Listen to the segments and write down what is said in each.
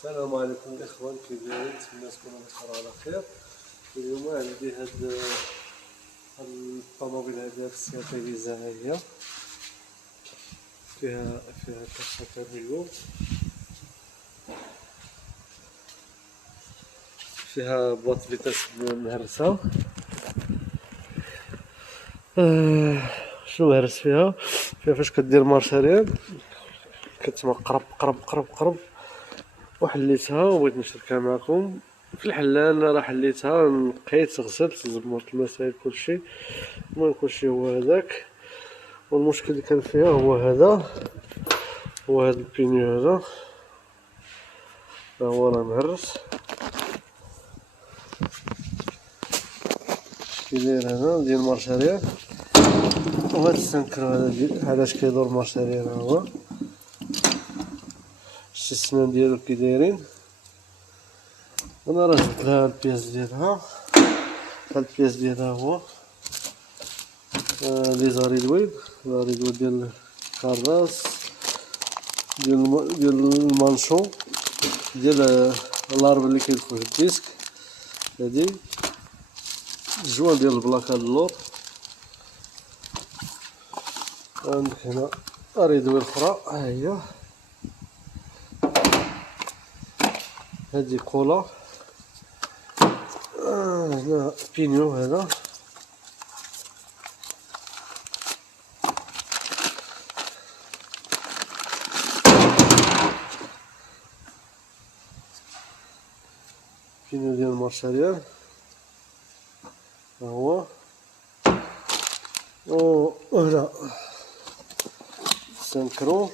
السلام عليكم الاخوان، كيف دايرين؟ نتمنى تكونوا بخير على خير. اليوم عندي هاد الطوموبيل هذه السيارة هي فيها كاسة كاميلو، فيها بواط فيتاس مهرسة. شنو مهرس فيها فاش كدير مارش اريال كتسمع قرب قرب قرب قرب، وحليتها وبغيت نشاركها معكم. في الحلة انا راه حليتها، نقيت غسلت زمرت المسائل كلشي. المهم كلشي هو هذاك، والمشكل اللي كان فيها هو هاد البينيو هذا، هو راه مهرس. كيداير هنا ديال مارشاريال، وهاد السنكر هذا اش كيدور مارشاريال، ها هو شتي السنان ديالو كي دايرين. انا راه جبت لها البياس ديالها، البياس ديالها هو لي زاريدويل ديال الكراس، ديال المانشو، ديال الارب اللي كيدخل في الديسك، هادي الجوان ديال البلاكا اللور. عندك هنا اريدويل اخرى، ها هي هادي كولا. هنا بينيو، هذا بينيو ديال المارشاريال، ها هو. وهنا سانكرو،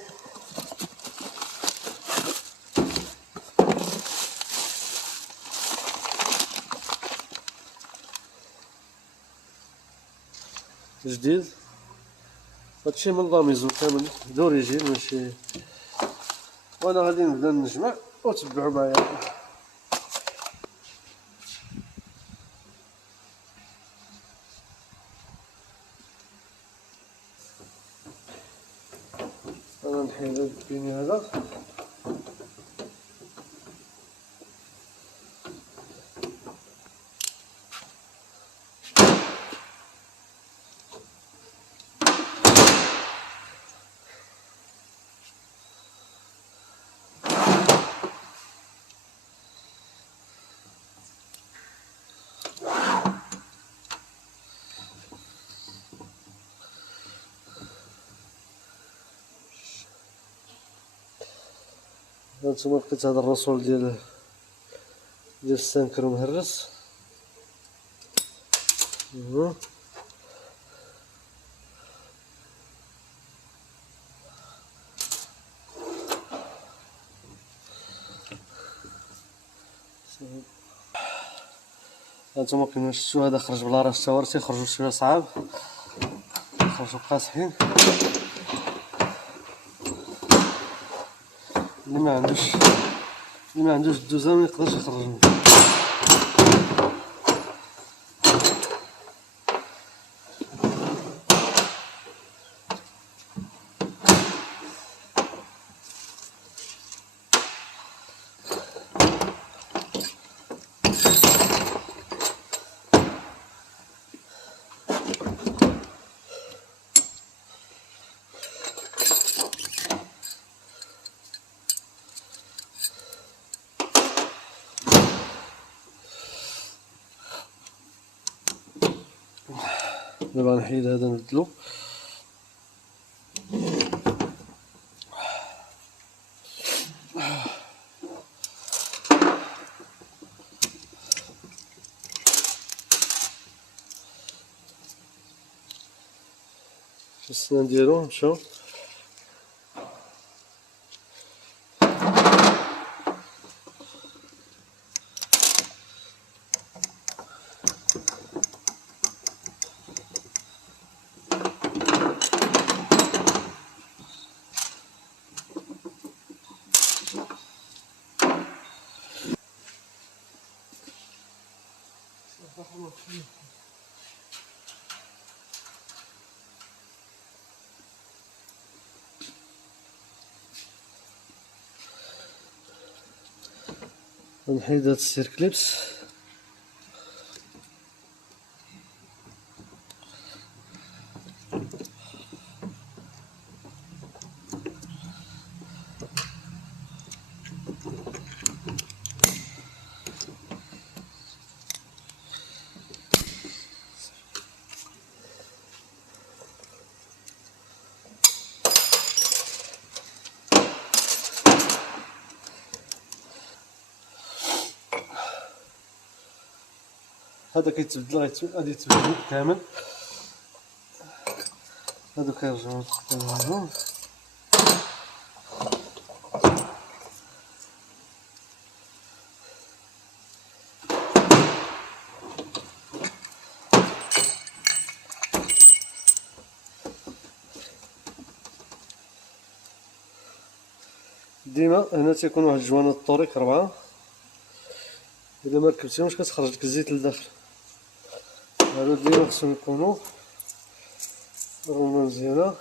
جديد. هادشي من لاميزو كامل دوريجين ماشي. وانا غادي نبدا نجمع وتبعوا معايا. انا نحيد هاد البيني هذا، هانتوما لقيت هذا الرسول ديال السانكرو مهرس. هانتوما كما شفتوا هذا خرج بلا راس تاورتي، خرجوا شويه صعاب، خرجوا قاصحين. اللي ما عندوش الدوزه ما يقدرش يخرجهم. دابا نحيد هذا نبدلو. السنان ديالو مشاو. غنحيد هاد السيركليبس. هذا كيتبدل، غادي يتبدل كامل. هادو كنرجعو نقطعوهم. ديما هنا تيكون واحد الجوانه الطوريك 4، الا ما ركبتيهمش كتخرج لك الزيت لداخل. هادو ديما خصهم يكونوا مرمى مزيانه.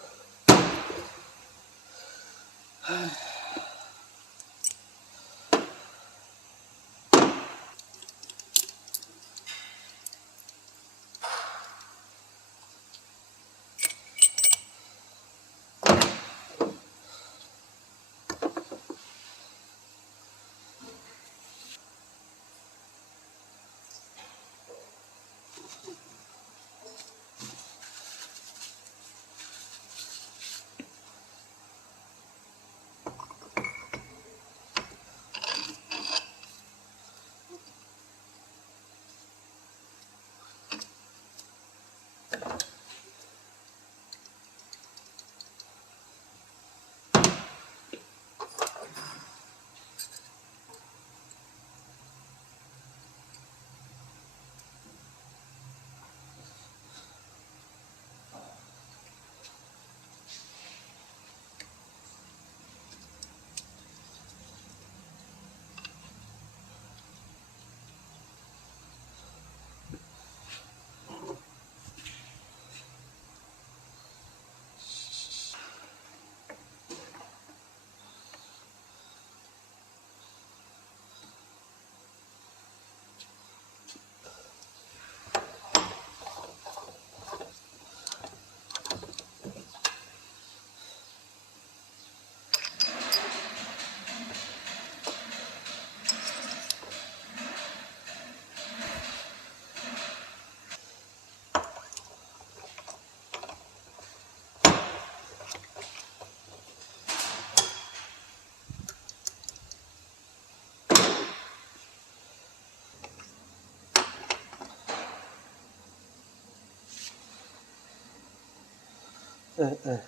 اه اه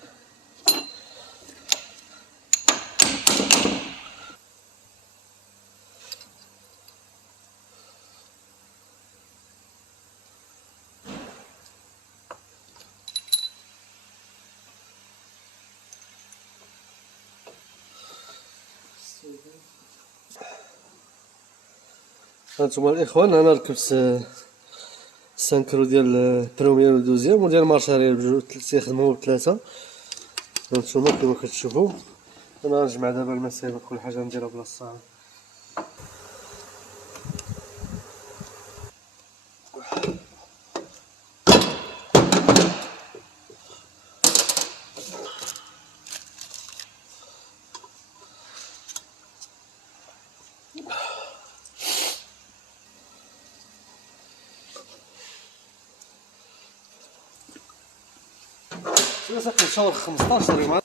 هانتوما الاخوان، انا ركبت السانكرو ديال بروميير و دوزيام وديال مارشاريال بجوج، تيخدمو بثلاثه. هانتوما كيما كتشوفو. انا غنجمع دابا المسامير كل حاجه نديرها بلاصتها. ساقي شهر 15 يوم.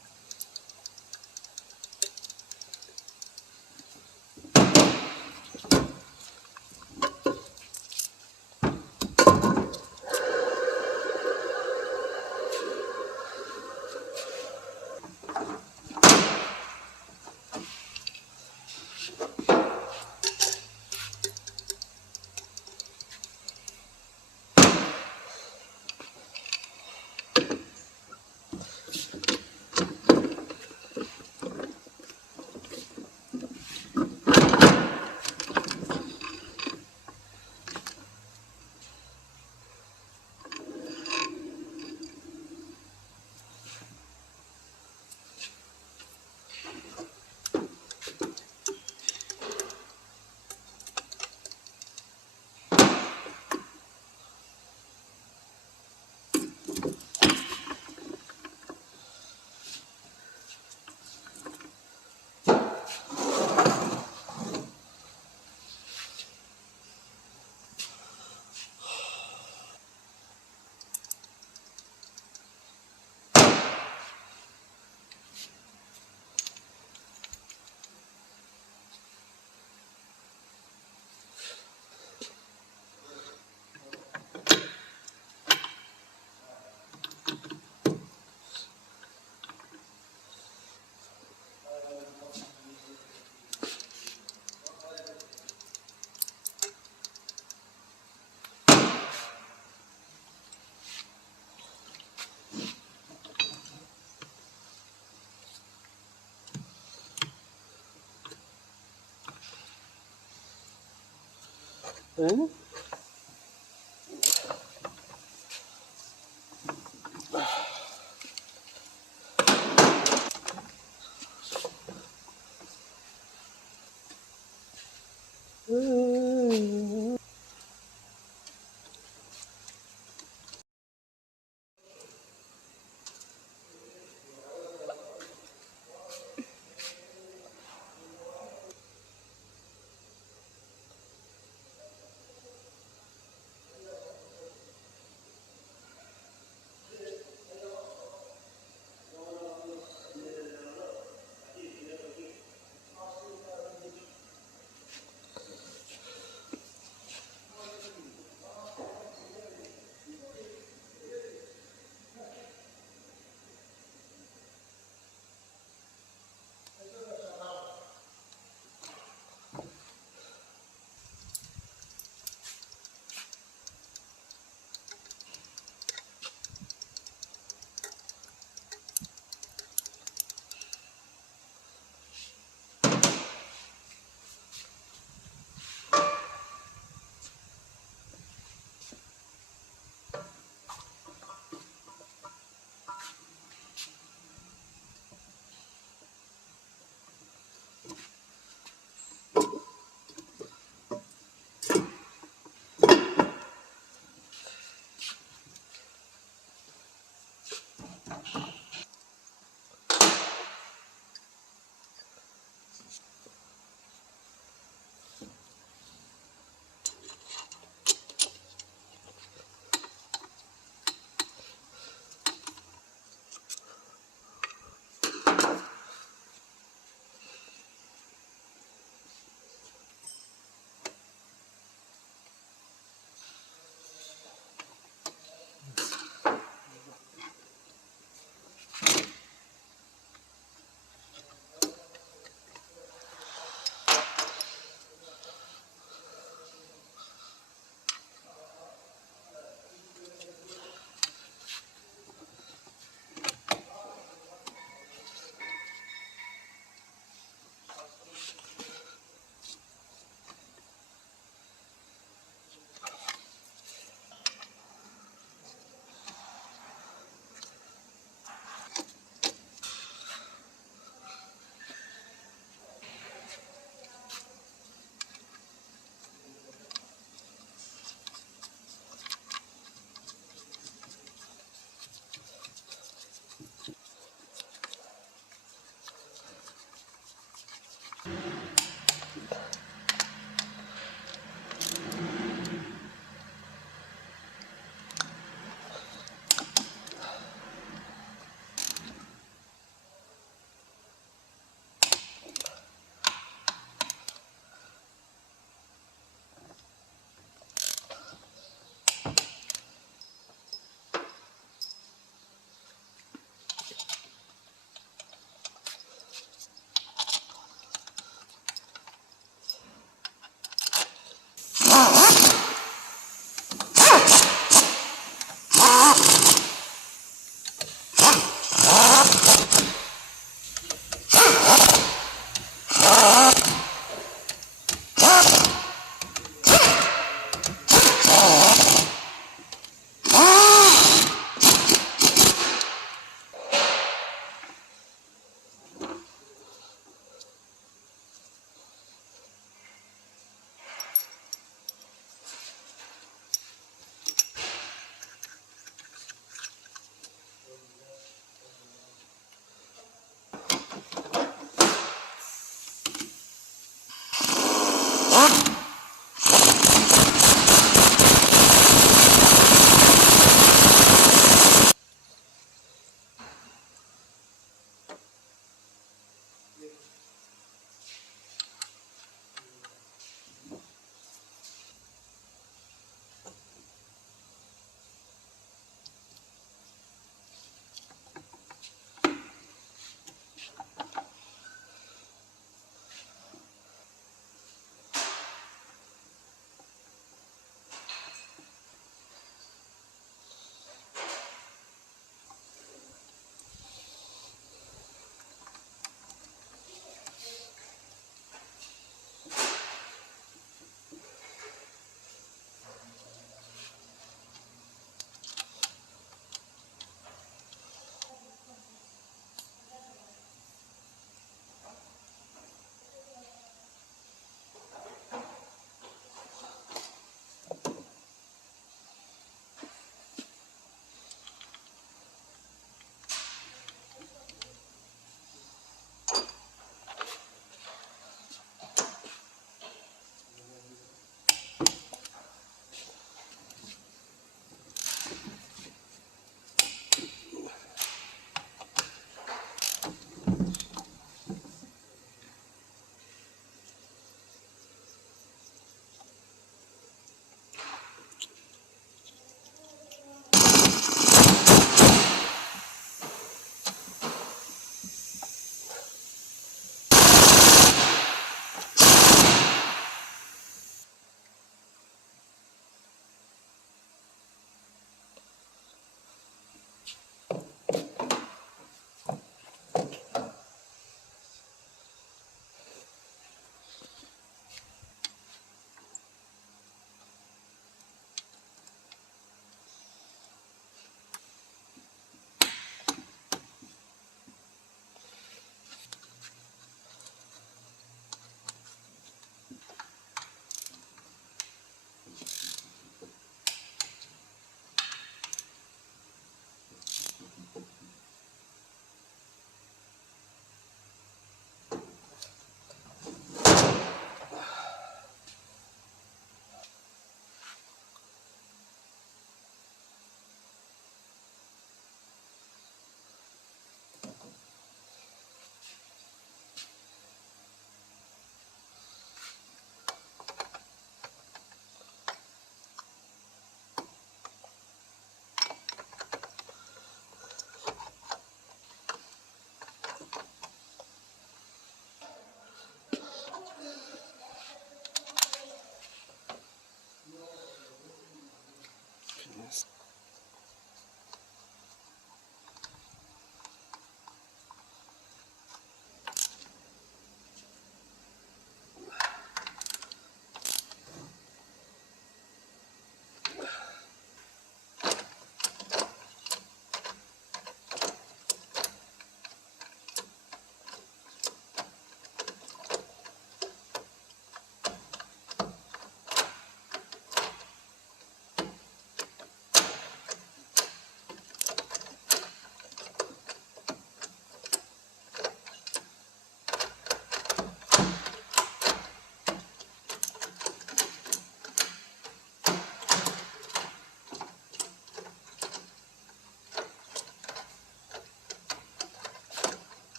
إيه؟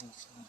شوف